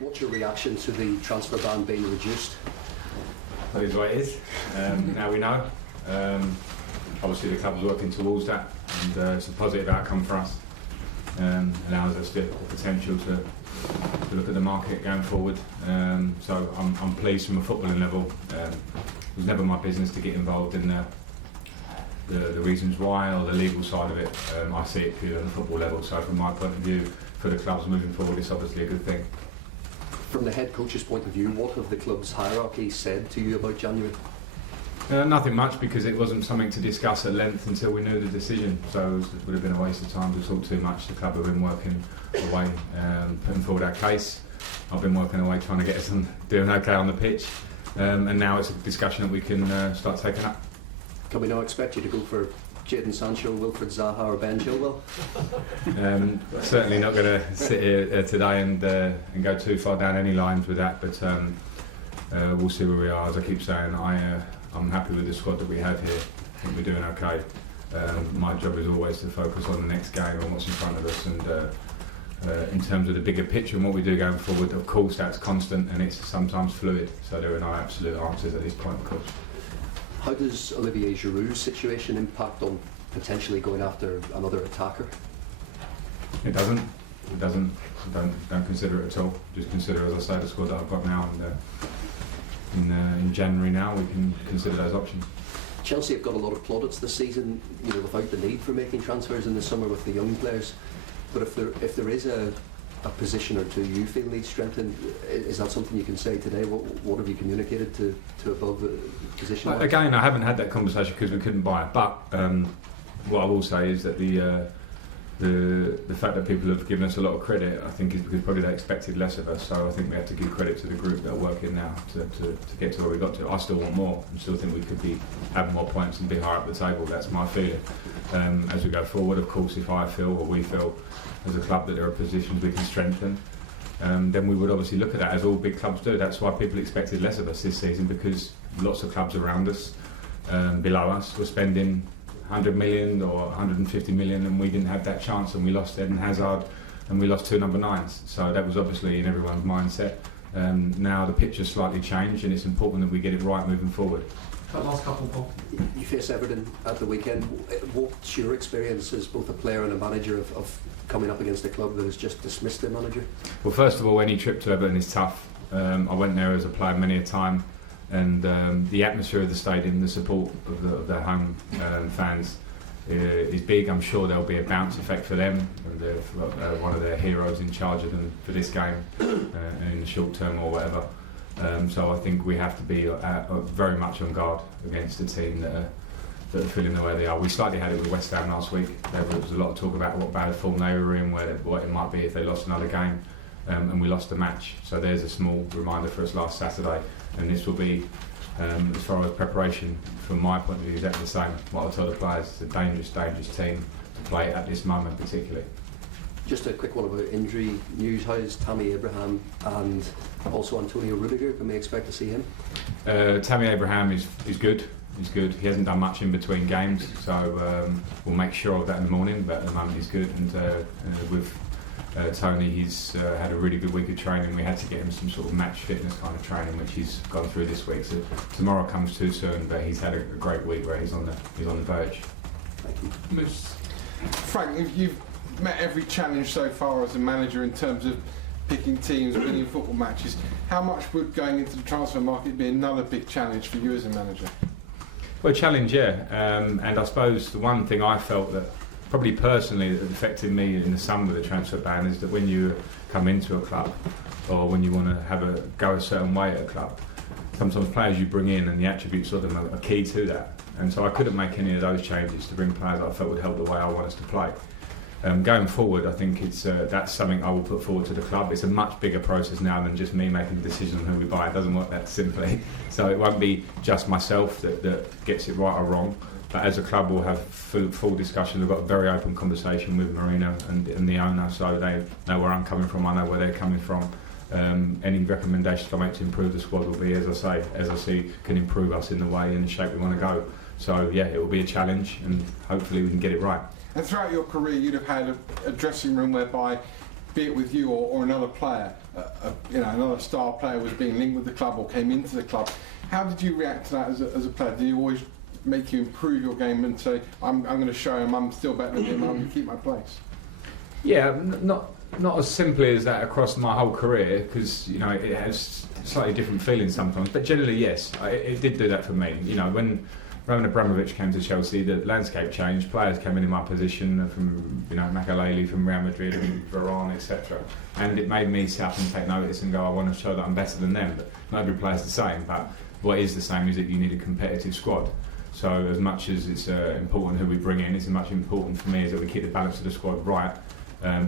What's your reaction to the transfer ban being reduced? That is what it is. Now we know. Obviously the club's working towards that, and it's a positive outcome for us. Allows us the potential to look at the market going forward. So I'm pleased from a footballing level. It was never my business to get involved in the reasons why or the legal side of it. I see it purely on the football level. So from my point of view, for the clubs moving forward, it's obviously a good thing. From the head coach's point of view, what have the club's hierarchy said to you about January? Nothing much, because it wasn't something to discuss at length until we knew the decision, so it would have been a waste of time to talk too much. The club have been working away, putting forward our case. I've been working away trying to get us doing okay on the pitch, and now it's a discussion that we can start taking up. Can we now expect you to go for Jadon Sancho, Wilfred Zaha or Ben Chilwell? Certainly not going to sit here today and go too far down any lines with that, but we'll see where we are. As I keep saying, I'm happy with the squad that we have here. I think we're doing okay. My job is always to focus on the next game and what's in front of us, and in terms of the bigger picture and what we do going forward, of course that's constant and it's sometimes fluid, so there are no absolute answers at this point, of course. How does Olivier Giroud's situation impact on potentially going after another attacker? It doesn't. It doesn't. Don't consider it at all. Just consider, as I say, the squad that I've got now, and in January now we can consider those options. Chelsea have got a lot of plaudits this season, without the need for making transfers in the summer with the young players. But if there is a position or two you feel needs strengthened, is that something you can say today? What have you communicated to above the position? Again, I haven't had that conversation because we couldn't buy it. But what I will say is that the fact that people have given us a lot of credit, I think, is because probably they expected less of us. So I think we have to give credit to the group that are working now to get to where we got to. I still want more. I still think we could have more points and be higher up the table. That's my feeling. As we go forward, of course, if I feel or we feel as a club that there are positions we can strengthen, then we would obviously look at that, as all big clubs do. That's why people expected less of us this season, because lots of clubs around us, below us, were spending 100 million or 150 million, and we didn't have that chance, and we lost Eden Hazard and we lost 2 number 9s. So that was obviously in everyone's mindset. Now the picture's slightly changed, and it's important that we get it right moving forward. Last couple, Paul. You face Everton at the weekend. What's your experience as both a player and a manager of coming up against a club that has just dismissed their manager? Well, first of all, any trip to Everton is tough. I went there as a player many a time, and the atmosphere of the stadium, the support of the home fans is big. I'm sure there'll be a bounce effect for them. They've got one of their heroes in charge of them for this game, in the short term or whatever. So I think we have to be very much on guard against a team that are feeling the way they are. We slightly had it with West Ham last week. There was a lot of talk about what bad form they were in, what it might be if they lost another game, and we lost the match. So there's a small reminder for us last Saturday, and this will be, as far as preparation, from my point of view, exactly the same. What I tell the players, it's a dangerous, dangerous team to play at this moment particularly. Just a quick one about injury news. How is Tammy Abraham and also Antonio Rudiger? Can we expect to see him? Tammy Abraham is good. He's good. He hasn't done much in between games, so we'll make sure of that in the morning. But at the moment he's good. And with Tony, he's had a really good week of training. We had to get him some sort of match fitness kind of training, which he's gone through this week. So tomorrow comes too soon, but he's had a great week where he's on the verge. Thank you. Frank, you've met every challenge so far as a manager in terms of picking teams, winning football matches. How much would going into the transfer market be another big challenge for you as a manager? Well, a challenge, yeah. And I suppose the one thing I felt that probably personally that affected me in the summer with the transfer ban is that when you come into a club, or when you want to go a certain way at a club, sometimes players you bring in and the attributes of them are key to that. And so I couldn't make any of those changes to bring players that I felt would help the way I want us to play. Going forward, I think that's something I will put forward to the club. It's a much bigger process now than just me making the decision on who we buy. It doesn't work that simply. So it won't be just myself that gets it right or wrong. But as a club, we'll have full discussions. We've got a very open conversation with Marina and the owner, so they know where I'm coming from. I know where they're coming from. Any recommendations I make to improve the squad will be, as I see, can improve us in the way and the shape we want to go. So yeah, it will be a challenge, and hopefully we can get it right. And throughout your career, you'd have had a dressing room whereby be it with you or another player, another star player was being linked with the club or came into the club. How did you react to that as a player? Did you always make you improve your game and say, I'm going to show him I'm still better than him and I'm going to keep my place? Yeah, not as simply as that across my whole career, because it has slightly different feelings sometimes. But generally, yes, it did do that for me. When Roman Abramovich came to Chelsea, the landscape changed. Players came in my position from Makelele from Real Madrid and Varane, etc. And it made me sit up and take notice and go, I want to show that I'm better than them. But not every player's the same. But what is the same is that you need a competitive squad. So as much as it's important who we bring in, it's as much important for me is that we keep the balance of the squad right.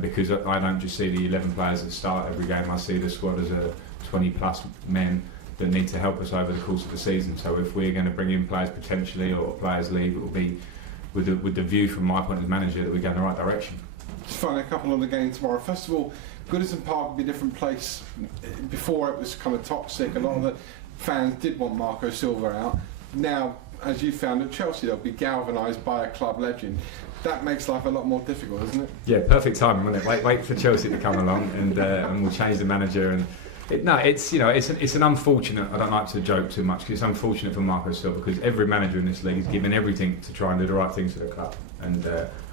Because I don't just see the 11 players that start every game, I see the squad as a 20 plus men that need to help us over the course of the season. So if we're going to bring in players potentially or players leave, it will be with the view from my point as manager that we go in the right direction. Just finally, a couple on the game tomorrow. First of all, Goodison Park would be a different place. Before it was kind of toxic, a lot of the fans did want Marco Silva out. Now, as you found at Chelsea, they'll be galvanised by a club legend. That makes life a lot more difficult, isn't it? Yeah, perfect timing, wasn't it? Wait for Chelsea to come along, and we'll change the manager. And it's an unfortunate. I don't like to joke too much because it's unfortunate for Marco Silva because every manager in this league is given everything to try and do the right things for the club, and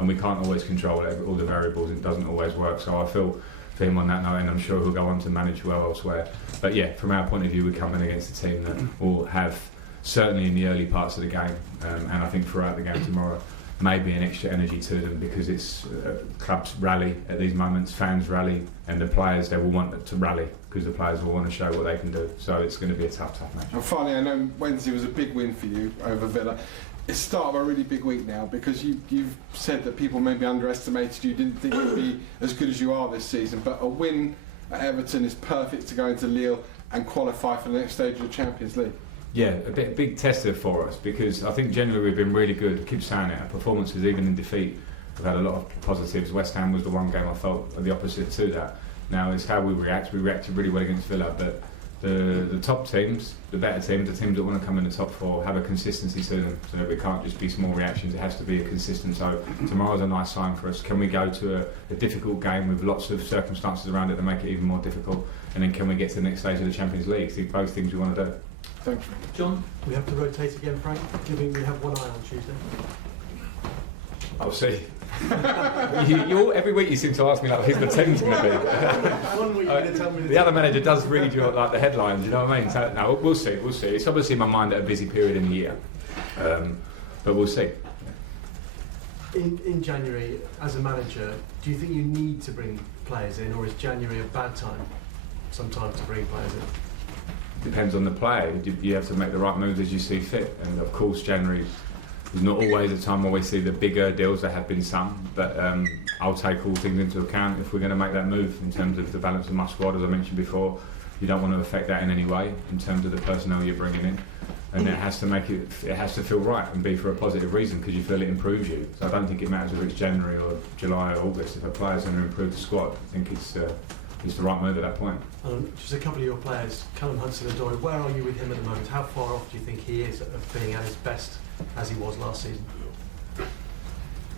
we can't always control all the variables. It doesn't always work. So I feel for him on that note, and I'm sure he'll go on to manage well elsewhere. But yeah, from our point of view, we're coming against a team that will have certainly in the early parts of the game, and I think throughout the game tomorrow. Maybe an extra energy to them because it's clubs rally at these moments, fans rally, and the players they will want to rally because the players will want to show what they can do. So it's going to be a tough match. And finally, I know Wednesday was a big win for you over Villa. It's the start of a really big week now because you've said that people maybe underestimated you, didn't think you'd be as good as you are this season. But a win at Everton is perfect to go into Lille and qualify for the next stage of the Champions League. Yeah, a big tester for us because I think generally we've been really good. I keep saying it, our performances even in defeat, we've had a lot of positives. West Ham was the one game I felt the opposite to that. Now it's how we react. We reacted really well against Villa, but the top teams, the better teams, the teams that want to come in the top four have a consistency to them. So it can't just be small reactions, it has to be a consistent. So tomorrow's a nice sign for us. Can we go to a difficult game with lots of circumstances around it that make it even more difficult? And then can we get to the next stage of the Champions League? See, both things we want to do. Thanks. John, we have to rotate again, Frank, given we have one eye on Tuesday. I'll see. Every week you seem to ask me like who's the team's going to be. One week you're going to tell me the other manager does read you like the headlines, you know what I mean? So, no, we'll see. It's obviously in my mind at a busy period in the year, but we'll see. In January, as a manager, do you think you need to bring players in, or is January a bad time sometimes to bring players in? Depends on the player. You have to make the right moves as you see fit, and of course January is not always a time where we see the bigger deals. There have been some, but I'll take all things into account if we're going to make that move in terms of the balance of my squad. As I mentioned before, you don't want to affect that in any way in terms of the personnel you're bringing in, and it has to feel right and be for a positive reason because you feel it improves you. So I don't think it matters if it's January or July or August. If a player's going to improve the squad, I think it's the right move at that point. Just a couple of your players, Hudson-Odoi, where are you with him at the moment? How far off do you think he is of being at his best as he was last season?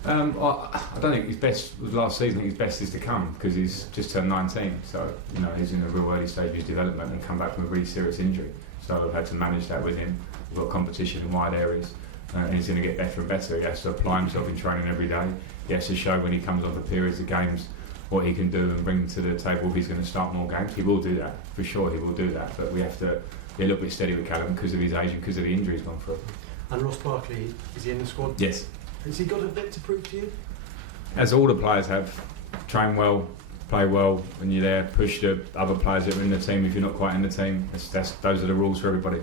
I don't think his best was last season. I think his best is to come because he's just turned 19. So he's in a real early stage of his development and come back from a really serious injury. So I've had to manage that with him. We've got competition in wide areas, and he's going to get better and better. He has to apply himself in training every day. He has to show when he comes on for periods of games what he can do and bring to the table if he's going to start more games. He will do that, for sure he will do that, but we have to be a little bit steady with Callum because of his age and because of the injuries gone through. And Ross Barkley, is he in the squad? Yes. Has he got a bit to prove to you? As all the players have. Train well, play well when you're there, push the other players that are in the team if you're not quite in the team. Those are the rules for everybody.